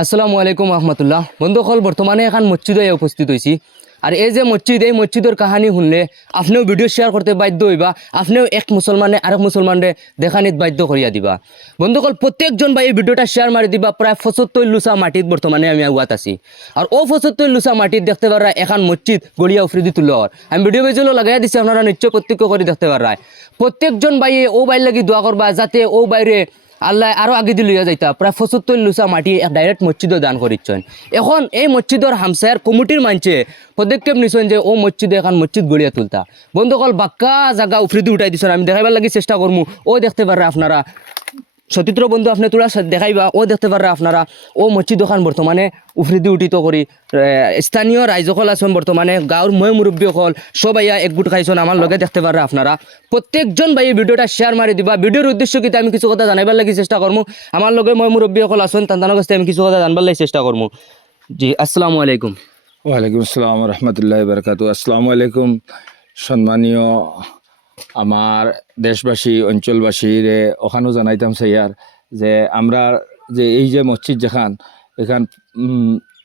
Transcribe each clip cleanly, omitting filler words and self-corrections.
আসসালামু আলাইকুম রহমতুল্লাহ। বন্ধুসকল, বর্তমানে এখন মসজিদে উপস্থিত হয়েছি। আর এই যে মসজিদ, এই মসজিদের কাহানি শুনলে আপনিও ভিডিও শেয়ার করতে বাধ্য হইবা, আপনিও এক মুসলমানে আরেক মুসলমানরে দেখানিত বাধ্য করিয়া দিবা। বন্ধুসকল, প্রত্যেকজন ভাই এই ভিডিওটা শেয়ার মারি দিবা। প্রায় 75 লুসা মাটিত বর্তমানে আমি আগুয়াত আছি। আর ও 75 লুসা মাটিত দেখতে পারা এখন মসজিদ গড়িয়া উফরি দি তুলো। আমি ভিডিও বেজলো লাগাইয়া দিছি, আপনারা নিশ্চয় প্রত্যক্ষ করে দেখতে পারা। প্রত্যেকজন ভাই ও বাইর লাগি দোয়া করবা যাতে ও বাইরে আল্লাহ আরও আগে দিয়ে লইয়া যাইতা। প্রায় 75 লুসা মাটি ডাইরেক্ট মসজিদও দান করিচ্ছেন। এখন এই মসজিদের হামসায়ার কমিটির মানছে পদক্ষেপ নিছেন যে ও মসজিদে এখন মসজিদ গড়িয়া তুলতা। বন্ধুসকল, বাক্কা জায়গা উফরিদি উঠাই দিচ্ছেন। আমি দেখাইবার লাগি চেষ্টা করবো। ও দেখতে পারা আপনারা সতীত্র বন্ধু আপনি তোরা দেখাইবা, ও দেখতে পারা আপনারা ও মসজিদ ওখান বর্তমানে উফরিদি উঠিত করি স্থানীয় রাইজসকল আছেন, বর্তমানে গাঁৱৰ মই মুরব্বীসকল সবাই একগুট খাইছেন আমার লগে দেখতে পারা আপনারা। প্রত্যেকজন ভাই এই ভিডিওটা শেয়ার মারি দিবা। ভিডিওর উদ্দেশ্য কিন্তু আমি কিছু কথা জানাইবার লাগি চেষ্টা করবো। আমার লগে মই মুরব্বীসকল আছেন, তাদের কাছে আমি কিছু কথা জানবার লাগি চেষ্টা করবো। জি, আসসালামু আলাইকুম। ওয়ালাইকুম আসসালাম রহমতুল্লাহ বারকাতু। আসসালামু আলাইকুম সম্মানীয় আমার দেশবাসী অঞ্চলবাসীরে ওখানেও জানাইতাম স্যার যে আমরা যে এই যে মসজিদ যেখান এখান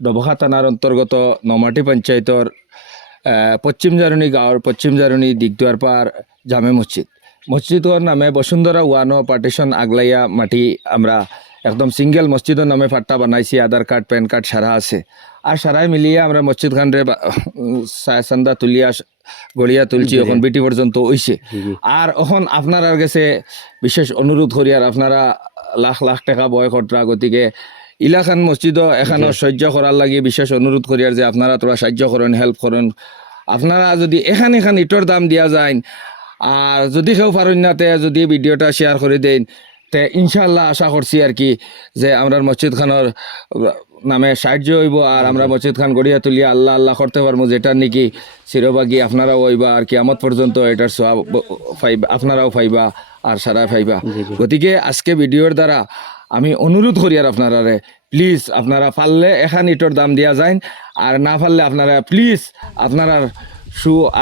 ডবখা থানার অন্তর্গত নমাটি পঞ্চায়েতর পশ্চিম জারণী গাঁৱৰ পশ্চিম জারণী দিগদুয়ার পার জামে মসজিদর নামে বসুন্ধরা ওয়ানো পার্টিশন আগলাইয়া মাটি আমরা একদম সিঙ্গেল মসজিদের নামে ফাট্টা বানাইছি। আধার কার্ড প্যান কার্ড সারা আছে। আর সারাই মিলিয়ে আমরা মসজিদ খানরে চান্দা তুলিয়া গড়িয়া তুলছি। এখন বিটি পর্যন্ত হইছে। আর এখন আপনার কাছে বিশেষ অনুরোধ করি, আর আপনারা লাখ লাখ টাকা বয় খরচা, গতিকে ইলাখান মসজিদও এখানে সহ্য করার লাগে বিশেষ অনুরোধ করি আর যে আপনারা তোরা সাহায্য করেন, হেল্প করেন। আপনারা যদি এখান ইটর দাম দিয়া যায় আর যদি কেউ পারেন নাতে যদি ভিডিওটা শেয়ার করে দেন, তে ইনশাল্লাহ আশা করছি আর কি যে আমরা মসজিদ খানের নামে সাহায্য হইব আর আমরা মসজিদ খান গড়িয়া তুলিয়া আল্লাহ আল্লাহ করতে পারবো, যেটার নাকি চিরভাগী আপনারাও হইবা আর কিয়ামত পর্যন্ত এটার সওয়াব পাইবা, আপনারাও পাইবা আর সারা পাইবা। গতিকে আজকে ভিডিওর দ্বারা আমি অনুরোধ করি আর আপনারা প্লিজ আপনারা পারলে এখান ইটর দাম দিয়া যায়, আর না পারলে আপনারা প্লিজ আপনারা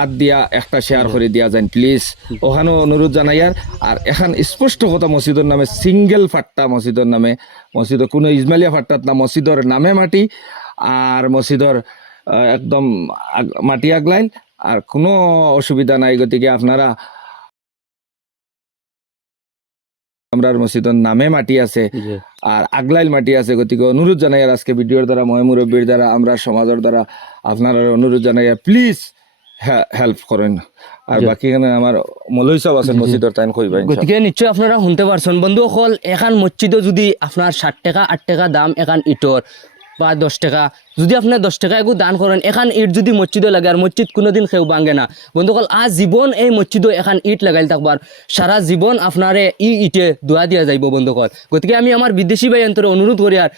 আদ দিয়া একটা শেয়ার করে দিয়া যায় প্লিজ। ওখানেও অনুরোধ জানাই। আর এখন স্পষ্ট কথা, মসজিদের নামে সিঙ্গেল ফাট্টা, মসজিদের নামে মসজিদের কোনো ইজমালিয়া ফাট্টাত না, মসজিদের নামে মাটি আর মসজিদের একদম মাটি আগলাইল আর কোনো অসুবিধা নাই। গতিকে আপনারা আমরা মসজিদের নামে মাটি আছে আর আগলাইল মাটি আছে। গতিকে অনুরোধ জানাই আর আজকে ভিডিওর দ্বারা ময় মুরব্বীর দ্বারা আমরা সমাজের দ্বারা আপনারা অনুরোধ জানাই প্লিজ হেল্প করেন। আর বাকি আমার মৌলভী সাহেব আছেন মসজিদের, তাই কইবা। গতিকে নিশ্চয় আপনারা শুনতে পারছেন বন্ধুসকল, এখন মসজিদও যদি আপনার 60 টাকা 8 টাকা দাম এখন ইটর বা 10 টাকা, যদি আপনার 10 টাকা একটু দান করেন, এখন ইট যদি মসজিদে লাগে আর মসজিদ কোনোদিন কেউ ভাঙে না। বন্ধুসকল, আজ জীবন এই মসজিদে এখন ইট লাগাইল থাকবার, সারা জীবন আপনারে ইটে দোয়া দিয়া যাইব বন্ধুসকল। গতিকে আমি আমার বিদেশি ভাই অন্তরে অনুরোধ করি আর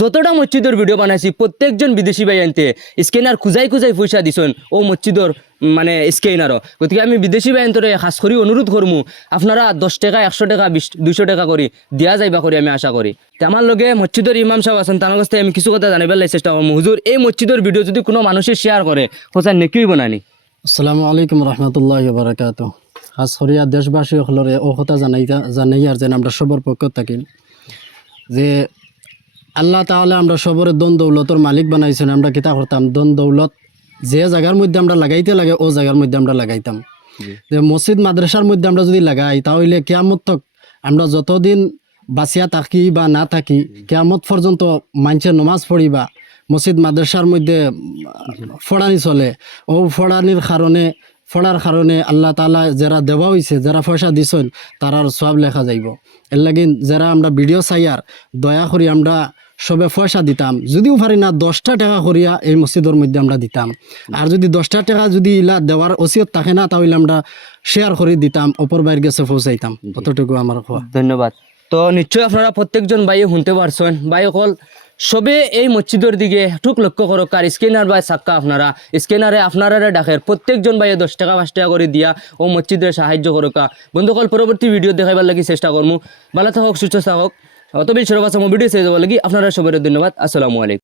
যতটা মসজিদের ভিডিও বানাইছি প্রত্যেকজন বিদেশি ভাই আনতে স্ক্যানার খুঁজাই পয়সা দিছেন ও মসজিদর মানে স্ক্যানারও। গতিকে আমি বিদেশি ভাই অন্তরে খাস করি অনুরোধ করমু আপনারা 10 টাকা 100 টাকা 200 টাকা করে দিয়া যাইবা করি আমি আশা করি। আমার লগে মসজিদের ইমাম সাহেব আছেন, তার কাছে আমি কিছু কথা জানাবার চেষ্টা করবো। হুজুর, এই মসজিদের ভিডিও যদি কোনো মানুষের শেয়ার করে কোথায় নেকি বানানি? আসসালামু আলাইকুম রহমতুল্লাহ বারাকাতু। খাস করিয়া দেশবাসী সকলরে ও কথা জানাই আর যেন আমরা সবার পক্ষ থাকি যে আল্লাহ তাহলে আমরা সবরে দন দৌলতর মালিক বানাইছেন। আমরা কিতা করতাম, দন দৌলত যে জায়গার মধ্যে আমরা লাগাইতে লাগে ও জায়গার মধ্যে আমরা লাগাইতাম। যে মসজিদ মাদ্রাসার মধ্যে আমরা যদি লাগাই তাহলে কিয়ামত তক আমরা যতদিন বাঁচিয়া থাকি বা না থাকি কিয়ামত পর্যন্ত মানুষের নমাজ পড়িবা মসজিদ মাদ্রাসার মধ্যে ফড়ানি চলে। ও ফড়ার কারণে আল্লাহ তাআলা যারা দেওয়া হয়েছে, যারা পয়সা দিছেন তারার সওয়াব লেখা যাইব। এর লাগি যারা আমরা ভিডিও চাই আর দয়া করি আমরা সবে পয়সা দিতাম, যদিও পারি না 10টা টাকা করিয়া এই মসজিদের মধ্যে আমরা দিতাম। আর যদি 10টা টাকা যদি ইলা দেওয়ার ওসিয়ত থাকে না তাহলে আমরা শেয়ার করে দিতাম, অপর বাইরে গেছে পৌঁছাইতাম। অতটুকু আমার কথা। ধন্যবাদ। তো নিশ্চয় আপনারা প্রত্যেকজন ভাই শুনতে পারছেন। ভাই সকল সবে এই মসজিদের দিকে একটু লক্ষ্য করো, আর স্ক্যানার বা সাক্কা আপনারা স্ক্যানারে আপনারা ডাকের প্রত্যেকজন ভাইয়ে 10 টাকা 5 টাকা করে দিয়া ও মসজিদের সাহায্য করোকা। বন্ধুসকল, পরবর্তী ভিডিও দেখাইবার লাগি চেষ্টা করবো। ভালো থাকক, সুস্থ থাকক। অত বেশি ভিডিও শেষ হওয়ার লাগি আপনারা সবাই ধন্যবাদ। আসসালামু আলাইকুম।